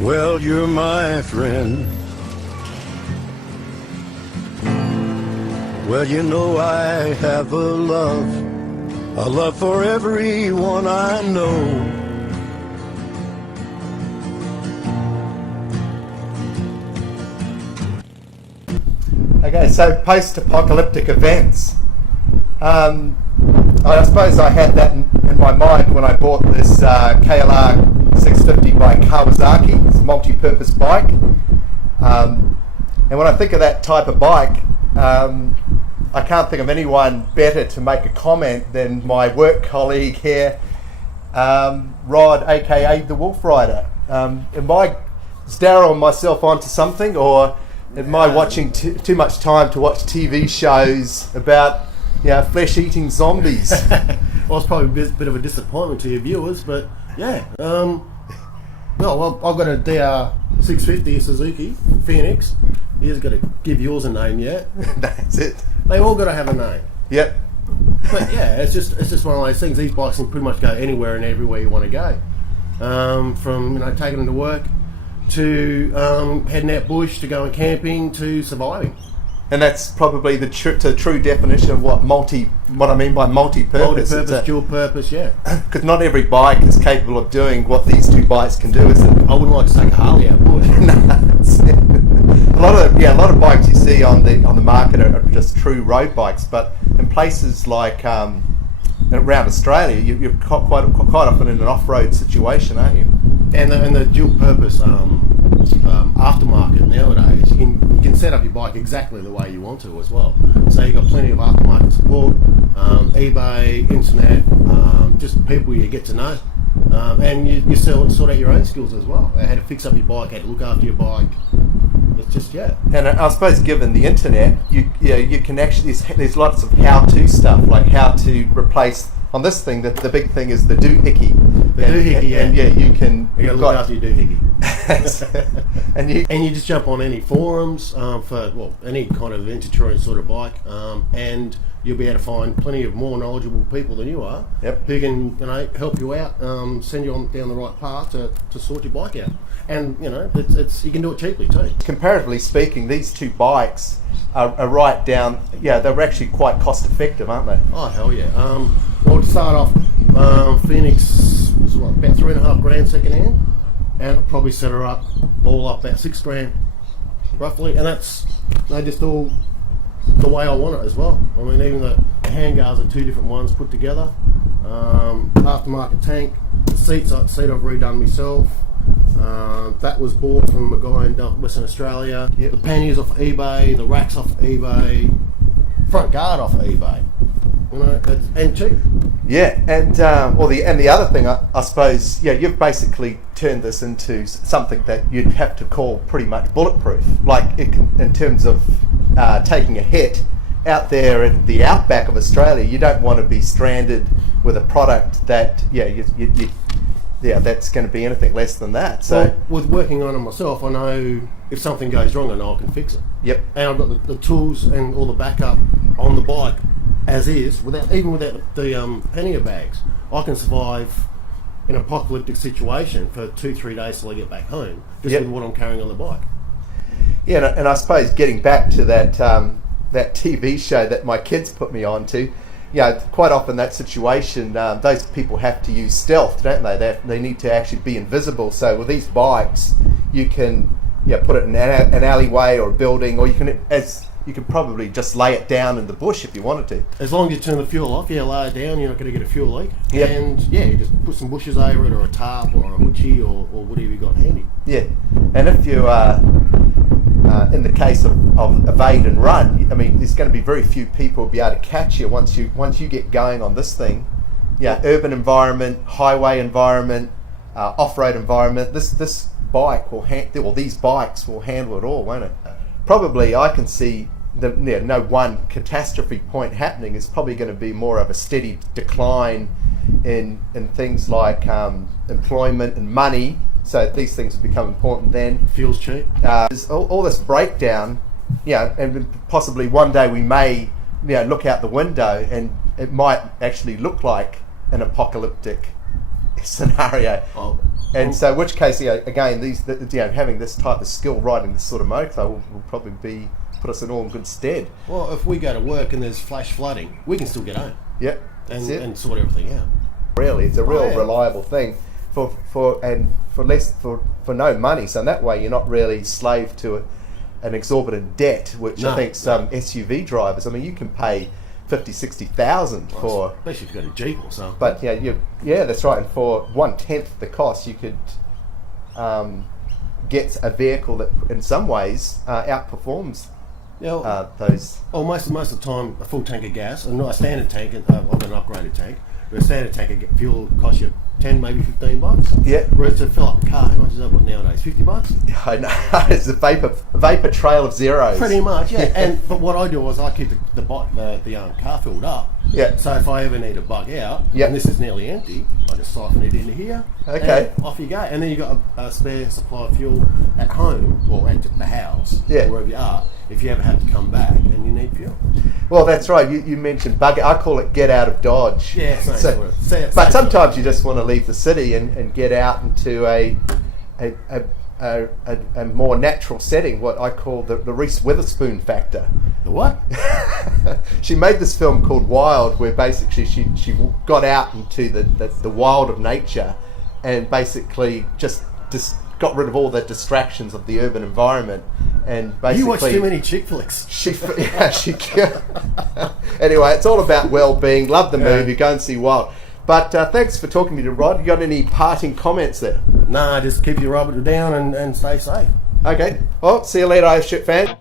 Well, you're my friend. Well, you know I have a love for everyone I know. Okay, so post-apocalyptic events. I suppose I had that in my mind when I bought this KLR650 by Kawasaki. It's a multi-purpose bike. And when I think of that type of bike, I can't think of anyone better to make a comment than my work colleague here, Rod, aka the Wulfe Ryder. Is Daryl and myself onto something, or am I watching too much time to watch TV shows about flesh-eating zombies? Well, it's probably a bit of a disappointment to your viewers, but yeah. Well, I've got a DR650 Suzuki Phoenix. You just got to give yours a name yet. That's it. They all got to have a name. Yep. But yeah, it's just one of those things. These bikes can pretty much go anywhere and everywhere you want to go. From taking them to work, to heading out bush, to going camping, to surviving. And that's probably the true definition of what I mean by multi-purpose. Multi-purpose, dual purpose, yeah. Because not every bike is capable of doing what these two bikes can do, is it? I wouldn't like to take a Harley out bush. A lot of bikes you see on the market are just true road bikes, but in places like around Australia, you're quite often in an off-road situation, aren't you? And the dual purpose aftermarket nowadays, you can set up your bike exactly the way you want to as well. So you've got plenty of aftermarket support, eBay, internet, just people you get to know, and you sort out your own skills as well. How to fix up your bike, how to look after your bike. It's just And I suppose given the internet, you can actually there's lots of how-to stuff, like how to replace. On this thing, the big thing is the doohickey. And you can. You gotta look after your doohickey. and you just jump on any forums for any kind of vintage touring sort of bike, and you'll be able to find plenty of more knowledgeable people than you are. Yep. Who can help you out, send you down the right path to sort your bike out. And it's you can do it cheaply too. Comparatively speaking, these two bikes are right down. Yeah, they're actually quite cost effective, aren't they? Oh hell yeah. Well, to start off, Phoenix was about $3.5 second hand, and it'll probably set her up about $6,000 roughly, and they just all the way I want it as well. I mean, even the handguards are two different ones put together. Aftermarket tank, the seat I've redone myself. That was bought from a guy in Western Australia. Yep. The panniers off eBay, the racks off eBay, front guard off eBay. And cheap. Yeah, and the other thing, I suppose, you've basically turned this into something that you'd have to call pretty much bulletproof. Like in terms of taking a hit out there in the outback of Australia, you don't want to be stranded with a product that that's going to be anything less than that. So with working on it myself, I know if something goes wrong, I know I can fix it. Yep. And I've got the tools and all the backup on the bike as is, without the pannier bags. I can survive in an apocalyptic situation for 2-3 days till I get back home, just with what I'm carrying on the bike. Yeah, and I suppose getting back to that TV show that my kids put me on to, quite often that situation, those people have to use stealth, don't they? They need to actually be invisible. So with these bikes, you can put it in an alleyway or a building, or you could probably just lay it down in the bush if you wanted to. As long as you turn the fuel off, lay it down, you're not going to get a fuel leak. Yep. And you just put some bushes over it, or a tarp, or a hoochie, or whatever you got handy. Yeah, and if you in the case of evade and run, I mean, there's going to be very few people who'll be able to catch you once you get going on this thing. Urban environment, highway environment, off-road environment. This bike these bikes will handle it all, won't it? Probably I can see no one catastrophe point happening. It's probably going to be more of a steady decline in things like employment and money. So these things have become important then. Fuel's cheap. There's all this breakdown, and possibly one day we may look out the window and it might actually look like an apocalyptic scenario. And so, in which case, again, having this type of skill riding this sort of motor will probably put us in all in good stead. Well, if we go to work and there's flash flooding, we can still get home. Yep, and sort everything out. Really, it's a real reliable thing for no money. So in that way, you're not really slave to an exorbitant debt, which I think some SUV drivers. I mean, you can pay 50, 60,000 for, especially if you've got a Jeep or something. But that's right. And for 1/10 the cost, you could get a vehicle that, in some ways, outperforms those. Oh, most of the time, a full tank of gas, and not a standard tank. I've got an upgraded tank. But a standard tank of fuel costs you $10, maybe $15. Yeah. Whereas to fill up a car, how much is that nowadays? $50? I know. It's a vapor trail of zeros. Pretty much, yeah. But what I do is I keep the car filled up. Yeah. So if I ever need to bug out, and this is nearly empty, I just siphon it into here. Okay. And off you go. And then you've got a spare supply of fuel at home or at the house, or wherever you are, if you ever have to come back and you need fuel. Well, that's right. You mentioned bug. I call it get out of Dodge. Yeah, but sometimes you just want to leave the city and get out into a more natural setting, what I call the Reese Witherspoon factor. The what? She made this film called Wild, where basically she got out into the wild of nature and basically just got rid of all the distractions of the urban environment, and basically you watch too many chick flicks. Anyway, it's all about well-being. Love the movie. Go and see Wild. But thanks for talking to me, Rod. You got any parting comments there? Nah, just keep your rubber down and stay safe. Okay. Well, see you later, Earthship fan.